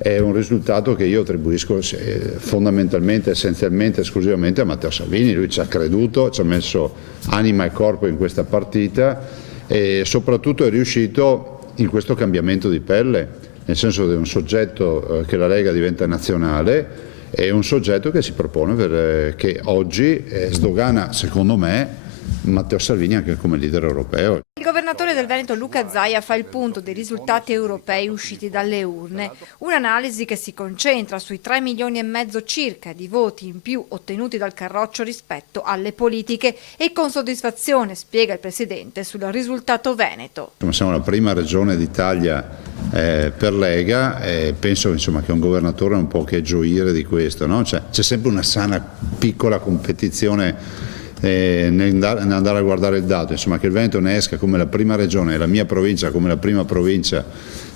È un risultato che io attribuisco fondamentalmente, essenzialmente, esclusivamente a Matteo Salvini. Lui ci ha creduto, ci ha messo anima e corpo in questa partita e soprattutto è riuscito in questo cambiamento di pelle, nel senso che è un soggetto che la Lega diventa nazionale, è un soggetto che si propone che oggi sdogana, secondo me, Matteo Salvini anche come leader europeo. Il governatore del Veneto Luca Zaia fa il punto dei risultati europei usciti dalle urne, un'analisi che si concentra sui 3,5 milioni circa di voti in più ottenuti dal Carroccio rispetto alle politiche e con soddisfazione, spiega il Presidente, sul risultato veneto. Siamo la prima regione d'Italia per Lega e penso insomma, che un governatore non può che gioire di questo, no? C'è sempre una sana piccola competizione nell'andare a guardare il dato, insomma, che il Veneto ne esca come la prima regione e la mia provincia come la prima provincia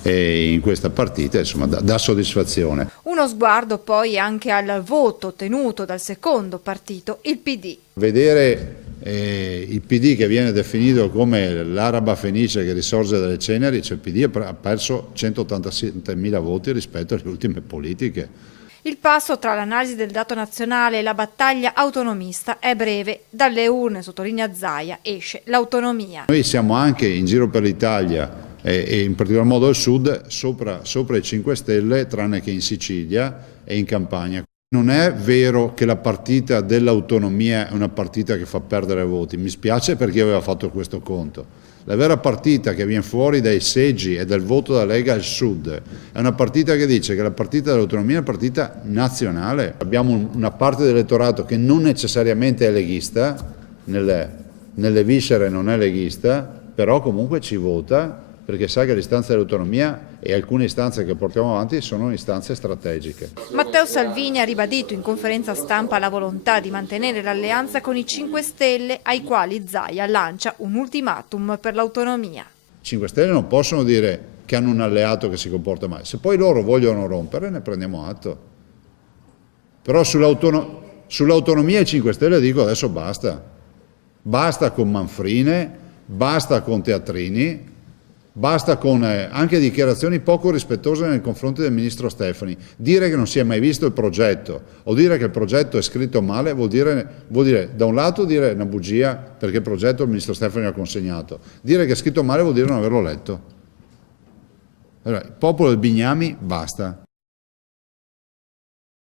in questa partita, insomma, dà soddisfazione. Uno sguardo poi anche al voto ottenuto dal secondo partito, il PD. Vedere il PD che viene definito come l'araba fenice che risorge dalle ceneri, cioè il PD ha perso 187.000 voti rispetto alle ultime politiche. Il passo tra l'analisi del dato nazionale e la battaglia autonomista è breve. Dalle urne, sottolinea Zaia, esce l'autonomia. Noi siamo anche in giro per l'Italia e in particolar modo al sud sopra i 5 Stelle, tranne che in Sicilia e in Campania. Non è vero che la partita dell'autonomia è una partita che fa perdere voti, mi spiace per chi aveva fatto questo conto. La vera partita che viene fuori dai seggi e dal voto della Lega al Sud è una partita che dice che la partita dell'autonomia è una partita nazionale. Abbiamo una parte dell'elettorato che non necessariamente è leghista, nelle viscere non è leghista, però comunque ci vota perché sa che l'istanza dell'autonomia e alcune istanze che portiamo avanti sono istanze strategiche. Matteo Salvini ha ribadito in conferenza stampa la volontà di mantenere l'alleanza con i 5 Stelle, ai quali Zaia lancia un ultimatum per l'autonomia. I 5 Stelle non possono dire che hanno un alleato che si comporta male, se poi loro vogliono rompere ne prendiamo atto. Però sull'autonomia i 5 Stelle dico adesso basta. Basta con manfrine, basta con teatrini, basta con anche dichiarazioni poco rispettose nei confronti del ministro Stefani. Dire che non si è mai visto il progetto o dire che il progetto è scritto male vuol dire da un lato dire una bugia perché il progetto il ministro Stefani ha consegnato. Dire che è scritto male vuol dire non averlo letto. Allora, il popolo del Bignami basta.